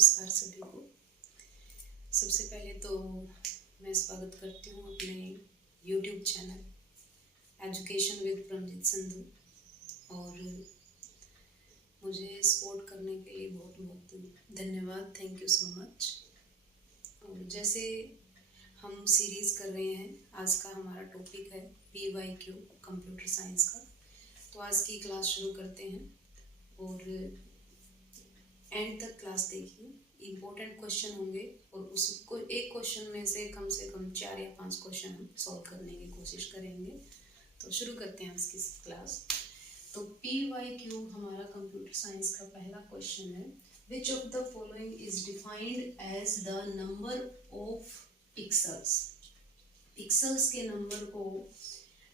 नमस्कार सभी को। सबसे पहले तो मैं स्वागत करती हूँ अपने YouTube channel education with Pramjeet Sandhu, और मुझे सपोर्ट करने के लिए बहुत बहुत धन्यवाद। Thank you so much. और जैसे हम सीरीज़ कर रहे हैं, आज का हमारा टॉपिक है PYQ कंप्यूटर साइंस का। तो आज की क्लास शुरू करते हैं और एंड तक क्लास देखिए। इम्पोर्टेंट क्वेश्चन होंगे और उसको एक क्वेश्चन में से कम 4 या 5 क्वेश्चन हम सॉल्व करने की कोशिश करेंगे। तो शुरू करते हैं इसकी क्लास। तो PYQ हमारा कंप्यूटर साइंस का पहला क्वेश्चन है। Which of the following is defined as the number of pixels. Pixels के नंबर को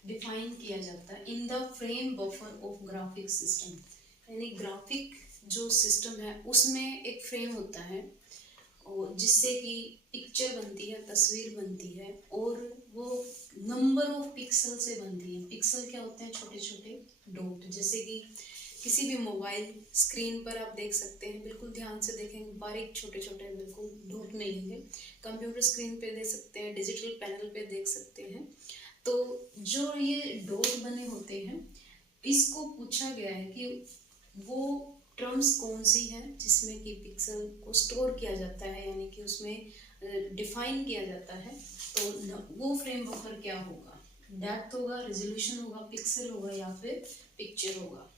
डिफाइन किया जाता है in the frame buffer of graphic system. यानी ग्राफिक जो सिस्टम है उसमें एक फ्रेम होता है और जिससे कि पिक्चर बनती है, तस्वीर बनती है, और वो नंबर ऑफ पिक्सल से बनती है। पिक्सल क्या होते हैं? छोटे छोटे डॉट। जैसे कि किसी भी मोबाइल स्क्रीन पर आप देख सकते हैं, बिल्कुल ध्यान से देखेंगे, बारीक छोटे छोटे बिल्कुल डॉट मिलेंगे। कंप्यूटर स्क्रीन पे देख सकते हैं, डिजिटल पैनल पे देख सकते हैं। तो जो ये डॉट बने होते हैं, इसको पूछा गया है कि वो टर्म्स कौन सी है जिसमें कि पिक्सल को स्टोर किया जाता है, यानी कि उसमें डिफाइन किया जाता है। तो वो फ्रेम बफर क्या होगा? डेप्थ होगा, रेजोल्यूशन होगा, पिक्सल होगा या फिर पिक्चर होगा।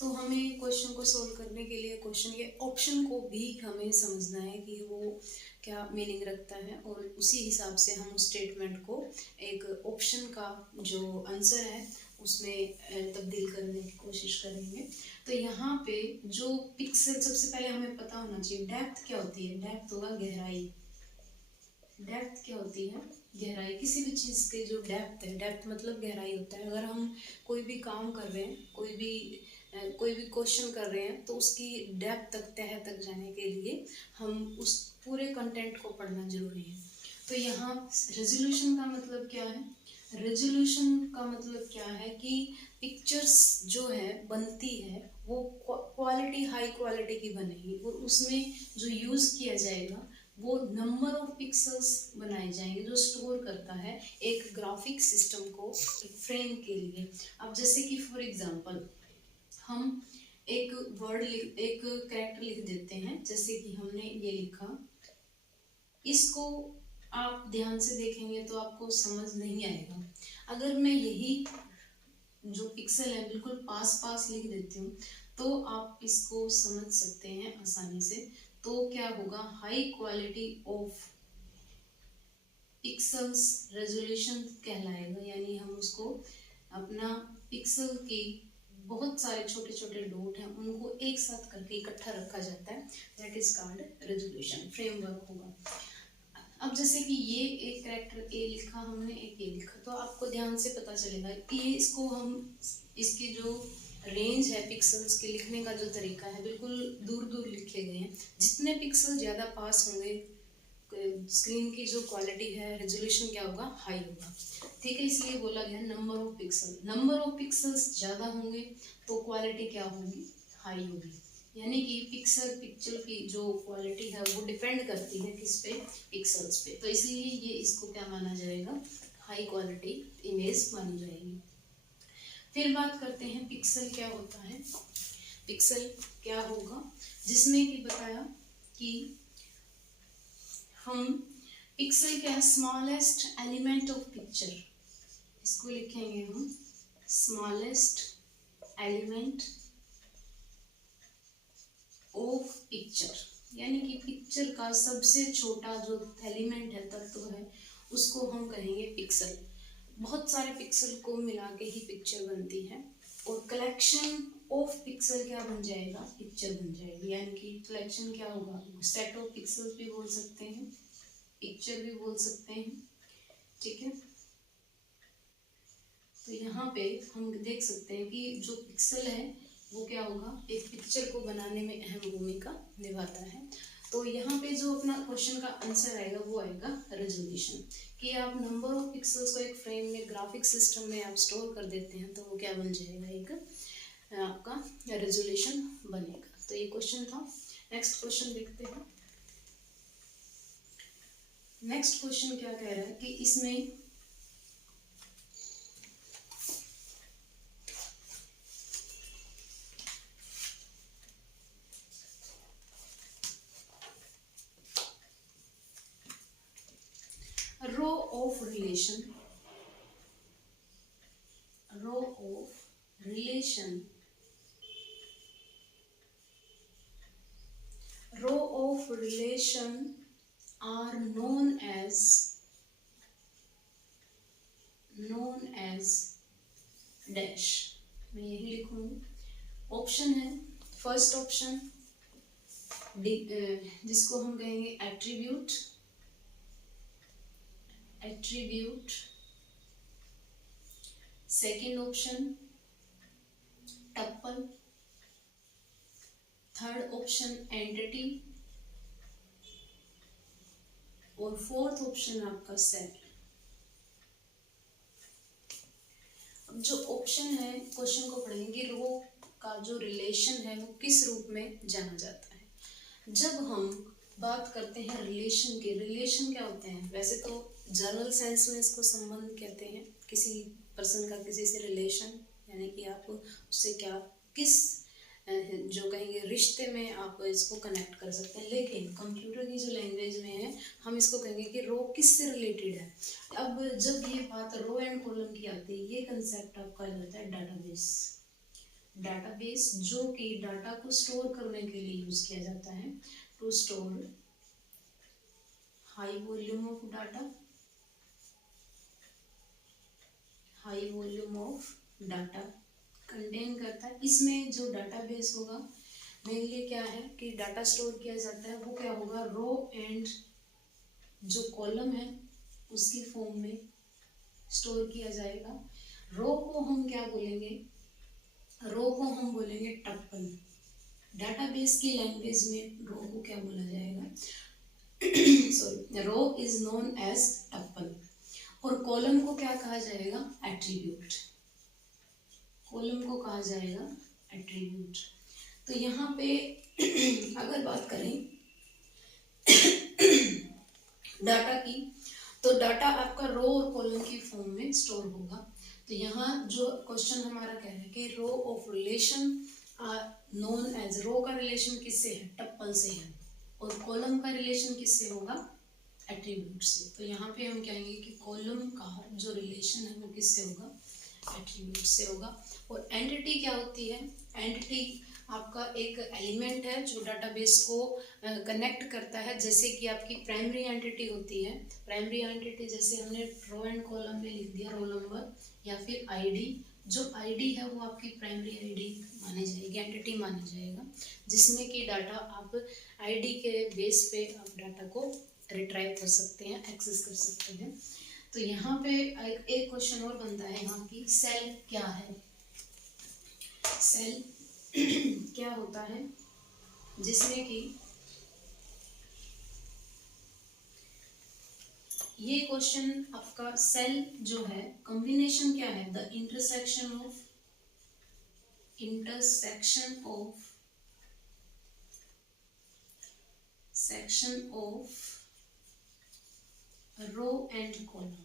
तो हमें क्वेश्चन को सोल्व करने के लिए क्वेश्चन के ऑप्शन को भी हमें समझना है कि वो क्या मीनिंग रखता है, और उसी हिसाब से हम उस स्टेटमेंट को एक ऑप्शन का जो आंसर है उसमें तब्दील करने की कोशिश करेंगे। तो यहाँ पे जो पिक्सल, सबसे पहले हमें पता होना चाहिए डेप्थ क्या होती है। डेप्थ होगा गहराई। डेप्थ क्या होती है? गहराई। किसी भी चीज़ के जो डेप्थ है, डेप्थ मतलब गहराई होता है। अगर हम कोई भी काम कर रहे हैं, कोई भी क्वेश्चन कर रहे हैं, तो उसकी डेप्थ तक, तह तक जाने के लिए हम उस पूरे कंटेंट को पढ़ना जरूरी है। तो यहाँ रेजोल्यूशन का मतलब क्या है? रेजोल्यूशन का मतलब क्या है कि पिक्चर्स जो है बनती है वो क्वालिटी, हाई क्वालिटी की बनेगी, और उसमें जो यूज़ किया जाएगा वो नंबर ऑफ पिक्सल्स बनाए जाएंगे, जो स्टोर करता है एक ग्राफिक सिस्टम को एक फ्रेम के लिए। अब जैसे कि फॉर एग्जांपल हम एक एक कैरेक्टर लिख देते हैं, जैसे कि हमने ये लिखा। इसको आप ध्यान से देखेंगे तो आपको समझ नहीं आएगा। अगर मैं यही जो पिक्सल है बिल्कुल पास पास लिख देती हूँ तो आप इसको समझ सकते हैं आसानी से। तो क्या होगा? High quality of pixels resolution कहलाएगा। यानी हम उसको अपना पिक्सल की बहुत सारे छोटे छोटे डॉट हैं उनको एक साथ करके इकट्ठा रखा जाता है, that is called resolution. Framework होगा। अब जैसे कि ये एक कैरेक्टर ए लिखा हमने, एक ए लिखा, तो आपको ध्यान से पता चलेगा कि इसको हम, इसकी जो रेंज है पिक्सल्स के लिखने का जो तरीका है, बिल्कुल दूर दूर लिखे गए हैं। जितने पिक्सल ज़्यादा पास होंगे, स्क्रीन की जो क्वालिटी है, रेजोल्यूशन क्या होगा? हाई होगा। ठीक है, इसलिए बोला गया number of pixel. Number of pixels ज़्यादा होंगे तो क्वालिटी क्या होगी? हाई होगी। यानी कि पिक्चर की जो क्वालिटी है वो डिपेंड करती है किस पे? पिक्सल्स पे। तो इसलिए ये इसको क्या माना जाएगा? हाई क्वालिटी इमेज मानी जाएगी। फिर बात करते हैं पिक्सल क्या होता है। पिक्सल क्या होगा? जिसमें कि बताया कि हम पिक्सल क्या है? Smallest element of picture. इसको लिखेंगे हम स्मॉलेस्ट एलिमेंट ऑफ पिक्चर। यानी कि पिक्चर का सबसे छोटा जो एलिमेंट है, तत्व है, उसको हम कहेंगे पिक्सल। बहुत सारे पिक्सल को मिला के ही पिक्चर बनती है, और कलेक्शन ऑफ पिक्सल क्या बन जाएगा? पिक्चर बन जाएगी। यानी कि कलेक्शन क्या होगा? सेट ऑफ पिक्सल्स भी बोल सकते हैं, पिक्चर भी बोल सकते हैं। ठीक है, तो यहाँ पे हम देख सकते हैं कि जो पिक्सल है वो क्या होगा? एक पिक्चर को बनाने में अहम भूमिका निभाता है। तो यहाँ पे जो अपना क्वेश्चन का आंसर आएगा वो आएगा रेजोल्यूशन। कि आप नंबर ऑफ पिक्सल्स को एक फ्रेम में, ग्राफिक सिस्टम में आप स्टोर कर देते हैं तो वो क्या बन जाएगा? एक आपका रेजोल्यूशन बनेगा। तो ये क्वेश्चन था। नेक्स्ट क्वेश्चन देखते हैं। नेक्स्ट क्वेश्चन क्या कह रहा है कि इसमें row of relation, row of relation, row of relation are known as dash। मैं यही लिखूंगी। ऑप्शन है, फर्स्ट ऑप्शन जिसको हम कहेंगे एट्रीब्यूट, एट्रीब्यूट। सेकंड ऑप्शन टप्पल, थर्ड ऑप्शन एंटिटी, और फोर्थ ऑप्शन आपका सेल। अब जो ऑप्शन है, क्वेश्चन को पढ़ेंगे, रो का जो रिलेशन है वो किस रूप में जाना जाता है। जब हम बात करते हैं रिलेशन के, रिलेशन क्या होते हैं, वैसे तो जनरल सेंस में इसको संबंध कहते हैं, किसी पर्सन का किसी से रिलेशन, यानी कि आप उससे क्या किस जो कहेंगे रिश्ते में आप इसको कनेक्ट कर सकते हैं। लेकिन कंप्यूटर की जो लैंग्वेज में है हम इसको कहेंगे कि रो किससे रिलेटेड है। अब जब ये बात रो एंड कॉलम की आती है, ये कंसेप्ट आपका आ जाता है डाटाबेस। डाटाबेस जो कि डाटा को स्टोर करने के लिए यूज किया जाता है, to store high volume of data, high volume of data contain करता है। इसमें जो डाटाबेस होगा मेनली क्या है कि डाटा स्टोर किया जाता है, वो क्या होगा, रो एंड जो कॉलम है उसकी फॉर्म में स्टोर किया जाएगा। रो को हम क्या बोलेंगे, रो को हम बोलेंगे टप्पल। डाटाबेस की लैंग्वेज में रो को क्या बोला जाएगा, sorry, row is known as tuple. और कॉलम को क्या कहा जाएगा, एट्रीब्यूट। कॉलम को कहा जाएगा एट्रीब्यूट। तो यहाँ पे अगर बात करें डाटा की, तो डाटा आपका रो और कॉलम की फॉर्म में स्टोर होगा। तो यहाँ जो क्वेश्चन हमारा कह रहा है कि row of relation are known as, row का रिलेशन किससे है, टप्पल से है, और कॉलम का रिलेशन किससे होगा, एट्रीब्यूट से। तो यहाँ पे हम कहेंगे कि कॉलम का जो रिलेशन है वो किससे होगा, एट्रीब्यूट से होगा। और एंटिटी क्या होती है, एंटिटी आपका एक एलिमेंट है जो डाटाबेस को कनेक्ट करता है। जैसे कि आपकी प्राइमरी एंटिटी होती है, प्राइमरी एंटिटी जैसे हमने रो एंड कॉलम में लिख दिया, रोल नंबर या फिर आईडी। जो आईडी है वो आपकी प्राइमरी आईडी मानी जाएगी, एंटिटी माना जाएगा, जिसमें कि डाटा आप आईडी के बेस पे आप डाटा को रिट्राइव कर सकते हैं, एक्सेस कर सकते हैं। तो यहाँ पे एक क्वेश्चन और बनता है यहाँ की, सेल क्या है, सेल क्या होता है, जिसमें कि ये क्वेश्चन आपका सेल जो है कॉम्बिनेशन क्या है, the intersection of section of row and column.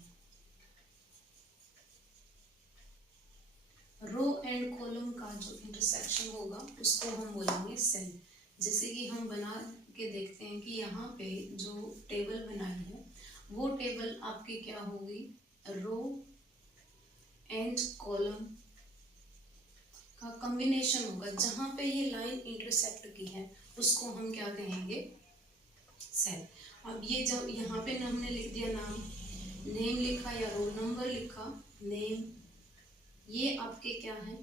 Row and column का जो इंटरसेक्शन होगा उसको हम बोलेंगे सेल। जैसे कि हम बना के देखते हैं कि यहाँ पे जो टेबल बनाई है वो टेबल आपकी क्या होगी, रो एंड कॉलम का कॉम्बिनेशन होगा। जहाँ पे ये लाइन इंटरसेक्ट की है उसको हम क्या कहेंगे, सेल। अब ये जब यहाँ पे हमने लिख दिया नाम, नेम लिखा या रोल नंबर लिखा, नेम, ये आपके क्या है,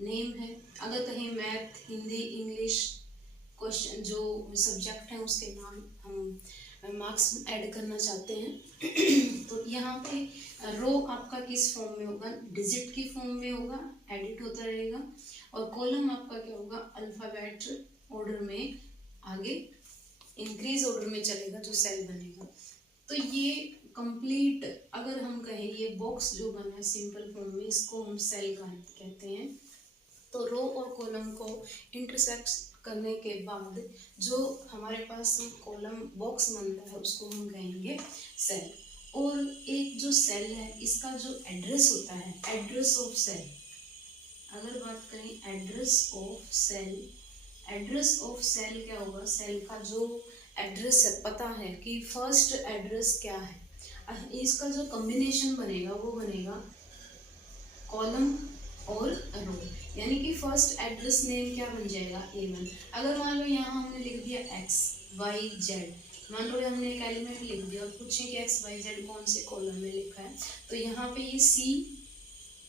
नेम है। अगर कहीं मैथ, हिंदी, इंग्लिश क्वेश्चन जो सब्जेक्ट है उसके नाम हम मार्क्स ऐड करना चाहते हैं तो यहाँ पे रो आपका किस फॉर्म में होगा, डिजिट की फॉर्म में होगा, एडिट होता रहेगा। और कॉलम आपका क्या होगा, अल्फाबेट ऑर्डर में आगे इंक्रीज ऑर्डर में चलेगा जो सेल बनेगा। तो ये कंप्लीट अगर हम कहें ये बॉक्स जो बना है सिंपल फॉर्म में, इसको हम सेल कहते हैं। तो रो और कॉलम को इंटरसेक्ट करने के बाद जो हमारे पास कॉलम बॉक्स बनता है उसको हम कहेंगे सेल। और एक जो सेल है इसका जो एड्रेस होता है, एड्रेस ऑफ सेल, अगर बात करें address of cell, address of cell क्या होगा, सेल का जो एड्रेस है, पता है कि फर्स्ट एड्रेस क्या है, इसका जो कॉम्बिनेशन बनेगा वो बनेगा कॉलम और रो, यानी कि फर्स्ट एड्रेस नेम क्या बन जाएगा A1। अगर मान लो यहाँ हमने लिख दिया XYZ, मान लो हमने एक एलिमेंट लिख दिया और पूछे कि XYZ कौन से कॉलम में लिखा है, तो यहाँ पे ये C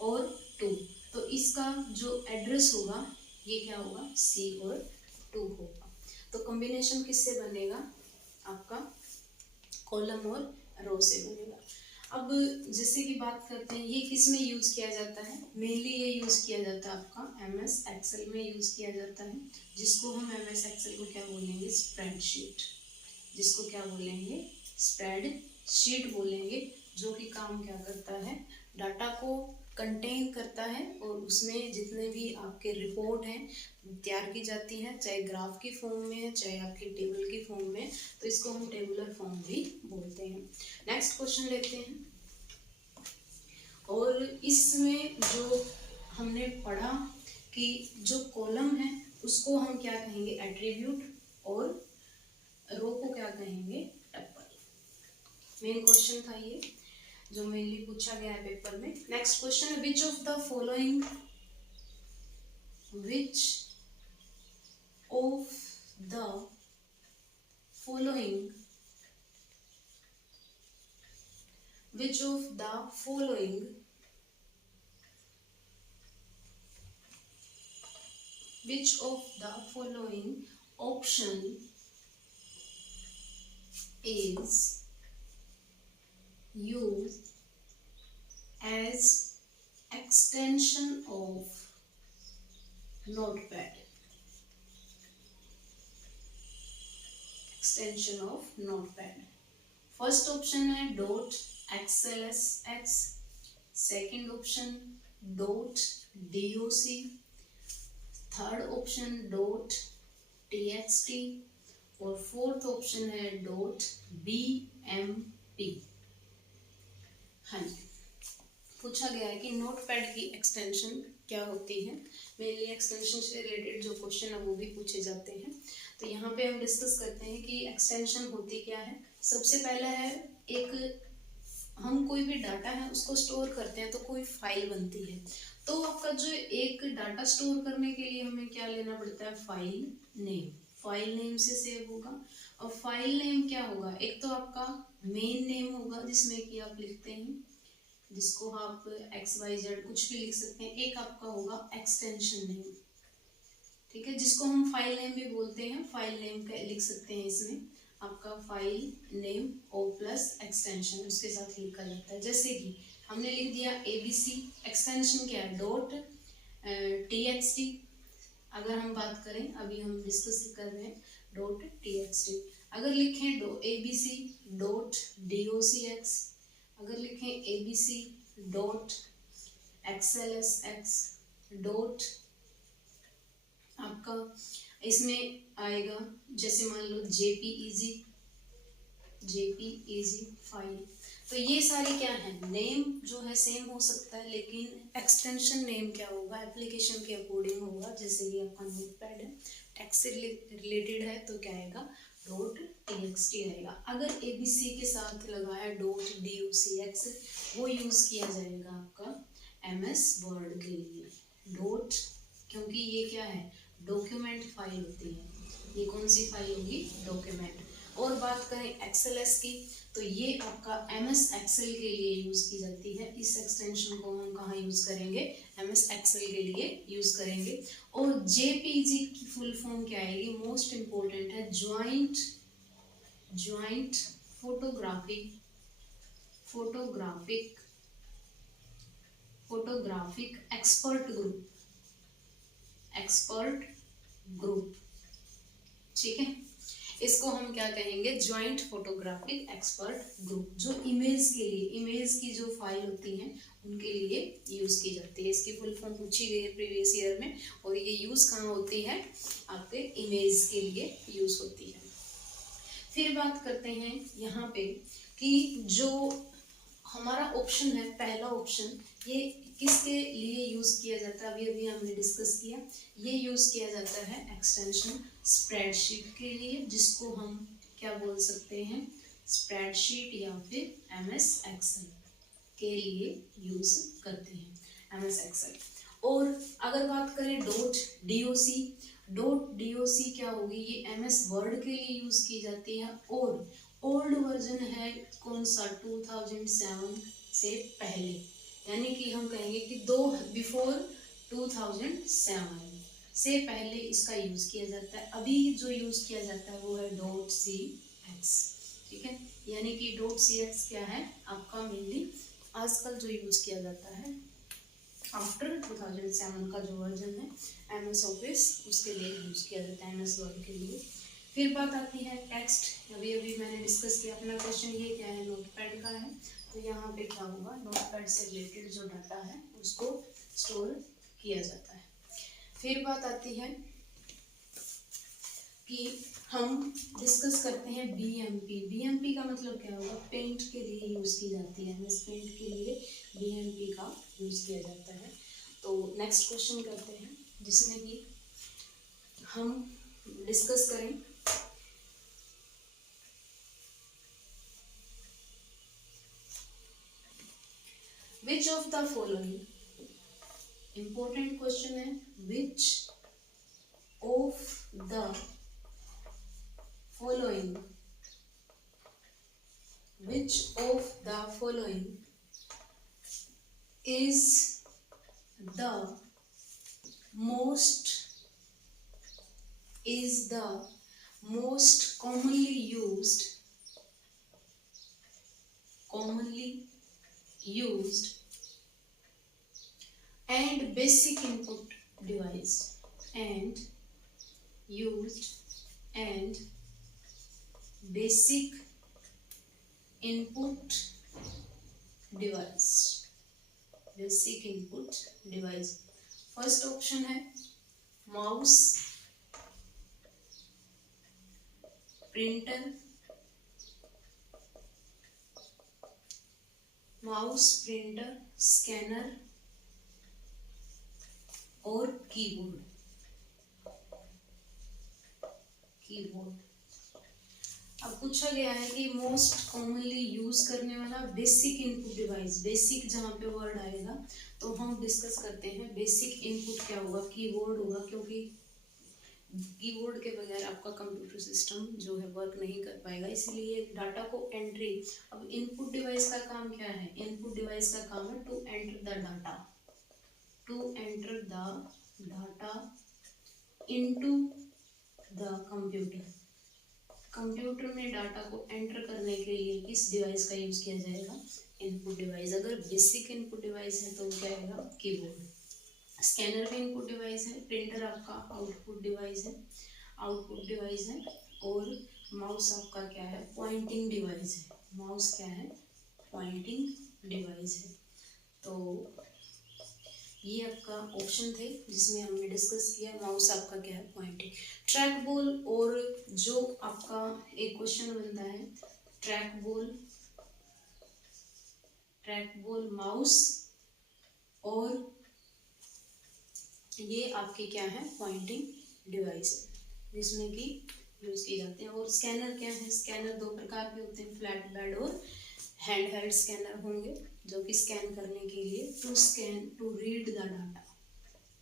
और 2, तो इसका जो एड्रेस होगा ये क्या होगा, C और 2 होगा। तो कॉम्बिनेशन किससे बनेगा, आपका कॉलम और रो से बनेगा। अब जैसे कि बात करते हैं ये किस में यूज किया जाता है, मेनली ये यूज किया जाता है आपका MS एक्सेल में यूज किया जाता है, जिसको हम MS एक्सेल को क्या बोलेंगे, स्प्रेडशीट, जिसको क्या बोलेंगे, स्प्रेडशीट बोलेंगे, जो कि काम क्या करता है, डाटा को कंटेन करता है और उसमें जितने भी आपके रिपोर्ट हैं तैयार की जाती हैं, चाहे ग्राफ की फॉर्म में है चाहे आपकी टेबल की फॉर्म में, तो इसको हम टेबुलर फॉर्म भी बोलते हैं। नेक्स्ट क्वेश्चन लेते हैं। और इसमें जो हमने पढ़ा कि जो कॉलम है उसको हम क्या कहेंगे, एट्रीब्यूट, और रो को क्या कहेंगे, टपल। मेन क्वेश्चन था ये जो मेनली पूछा गया है पेपर में। नेक्स्ट क्वेश्चन है which of the following, which of the following, which of the following which of the following option is used as extension of notepad, extension of notepad. First option है dot XLSX, second option dot DOC, third option dot TXT और fourth option है dot BMP। हाँ जी, पूछा गया है कि notepad की extension क्या होती है, मेनली एक्सटेंशन से रिलेटेड जो क्वेश्चन है वो भी पूछे जाते हैं। तो यहाँ पे हम डिस्कस करते हैं कि एक्सटेंशन होती क्या है। सबसे पहला है, एक हम कोई भी डाटा है उसको स्टोर करते हैं तो कोई फाइल बनती है, तो आपका जो एक डाटा स्टोर करने के लिए हमें क्या लेना पड़ता है, फाइल नेम, फाइल नेम से सेव होगा। और फाइल नेम क्या होगा, एक तो आपका मेन नेम होगा जिसमें कि आप लिखते हैं, जिसको आप XYZ कुछ भी लिख सकते हैं, एक आपका होगा एक्सटेंशन नेम, ठीक है, जिसको हम फाइल नेम भी बोलते हैं, फाइल नेम लिख सकते हैं इसमें, आपका फाइल नेम और प्लस एक्सटेंशन उसके साथ लिखा जाता है। जैसे कि हमने लिख दिया ABC, एक्सटेंशन क्या है, डॉट TXT। अगर हम बात करें, अभी हम डिस्कस कर रहे हैं डॉट TXT, अगर लिखें ABC डॉट DOCX, अगर लिखें ABC डॉट XLSX डॉट, आपका इसमें आएगा जैसे मान लो JPEG फाइल। तो ये सारे क्या है, नेम जो है सेम हो सकता है लेकिन एक्सटेंशन नेम क्या होगा, एप्लीकेशन के अकॉर्डिंग होगा। जैसे कि आपका नोटपैड है, टेक्स्ट से रिलेटेड है तो क्या आएगा, डॉट TXT आएगा। अगर ABC के साथ लगा है डॉट DOCX, वो यूज किया जाएगा आपका MS वर्ड के लिए, डॉट, क्योंकि ये क्या है, डॉक्यूमेंट फाइल होती है, ये कौन सी फाइल होगी, डॉक्यूमेंट। और बात करें XLS की, तो ये आपका MS एक्सेल के लिए यूज की जाती है। इस एक्सटेंशन को हम कहाँ यूज करेंगे, MS एक्सेल के लिए यूज करेंगे। और JPEG की फुल फॉर्म क्या आएगी, मोस्ट इंपॉर्टेंट है, ज्वाइंट फोटोग्राफिक एक्सपर्ट ग्रुप, ठीक है। इसको हम क्या कहेंगे, ज्वाइंट फोटोग्राफिक एक्सपर्ट ग्रुप, जो इमेज के लिए, इमेज की जो फाइल होती हैं उनके लिए यूज़ की जाती है। इसकी फुल फॉर्म पूछी गई है प्रीवियस ईयर में, और ये यूज़ कहाँ होती है, आपके इमेज के लिए यूज़ होती है। फिर बात करते हैं यहाँ पे कि जो हमारा ऑप्शन है, पहला ऑप्शन, ये किसके लिए यूज़ किया जाता है, अभी अभी हमने डिस्कस किया, ये यूज़ किया जाता है एक्सटेंशन स्प्रेडशीट के लिए, जिसको हम क्या बोल सकते हैं, स्प्रेडशीट या फिर MS एक्सेल के लिए यूज़ करते हैं, MS एक्सेल। और अगर बात करें डॉट DOC क्या होगी, ये MS वर्ड के लिए यूज़ की जाती है, और ओल्ड वर्जन है कौन सा, 2007 से पहले, यानी कि हम कहेंगे कि बिफोर 2007 से पहले इसका यूज़ किया जाता है। अभी जो यूज़ किया जाता है वो है .CX, ठीक है, यानी कि .CX क्या है आपका, मेनली आजकल जो यूज़ किया जाता है आफ्टर 2007 का जो वर्जन है MS ऑफिस, उसके लिए यूज़ किया जाता है, MS वर्ड के लिए। फिर बात आती है टेक्स्ट, अभी अभी मैंने डिस्कस किया, अपना क्वेश्चन ये क्या है, नोटपैड का है, तो यहाँ पे क्या होगा, नोटपैड से रिलेटेड जो डाटा है उसको स्टोर किया जाता है। फिर बात आती है कि हम डिस्कस करते हैं BMP का मतलब क्या होगा, पेंट के लिए यूज़ की जाती है, MS पेंट के लिए BMP का यूज़ किया जाता है। तो नेक्स्ट क्वेश्चन करते हैं, जिसमें कि हम डिस्कस करें which of the following, important question है, which of the following, which of the following is the most commonly used and basic input device basic input device। First option है mouse, printer, scanner और keyboard. अब पूछा गया है कि most commonly use करने वाला बेसिक इनपुट डिवाइस, बेसिक जहाँ पे वर्ड आएगा तो हम डिस्कस करते हैं बेसिक इनपुट क्या होगा, कीबोर्ड होगा, क्योंकि कीबोर्ड के बगैर आपका कंप्यूटर सिस्टम जो है वर्क नहीं कर पाएगा, इसलिए डाटा को एंट्री। अब इनपुट डिवाइस का काम क्या है, इनपुट डिवाइस का काम है to enter the data into the computer में डाटा को एंटर करने के लिए किस डिवाइस का यूज किया जाएगा, इनपुट डिवाइस। अगर बेसिक इनपुट डिवाइस है तो क्या आएगा, कीबोर्ड। स्कैनर भी इनपुट डिवाइस है, प्रिंटर आपका आउटपुट डिवाइस है, और माउस आपका क्या है, पॉइंटिंग डिवाइस है। माउस क्या है, पॉइंटिंग डिवाइस है। तो ये आपका ऑप्शन थे जिसमें हमने डिस्कस किया, माउस आपका क्या है, पॉइंटिंग। ट्रैक बॉल, और जो आपका एक क्वेश्चन बनता है ट्रैक बॉल माउस, और ये आपके क्या है, पॉइंटिंग डिवाइस है जिसमें कि यूज किए जाते हैं। और स्कैनर क्या है, स्कैनर दो प्रकार के होते हैं, फ्लैट बेड और हैंड हेल्ड स्कैनर होंगे, जो कि स्कैन करने के लिए टू रीड द डाटा,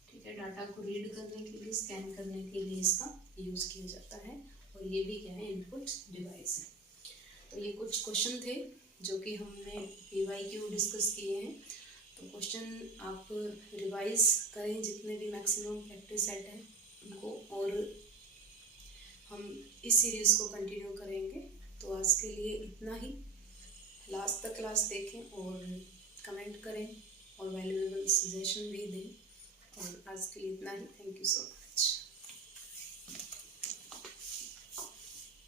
ठीक है, डाटा को रीड करने के लिए, स्कैन करने के लिए इसका यूज किया जाता है। और ये भी क्या है, इनपुट डिवाइस है। तो ये कुछ क्वेश्चन थे जो कि हमने PYQ डिस्कस किए हैं। तो क्वेश्चन आप रिवाइज करें, जितने भी मैक्सिमम प्रैक्टिस सेट है उनको, और हम इस सीरीज़ को कंटिन्यू करेंगे। तो आज के लिए इतना ही, लास्ट तक क्लास देखें और कमेंट करें और वैल्यूएबल सजेशन भी दें। और आज के लिए इतना ही, थैंक यू सो मच।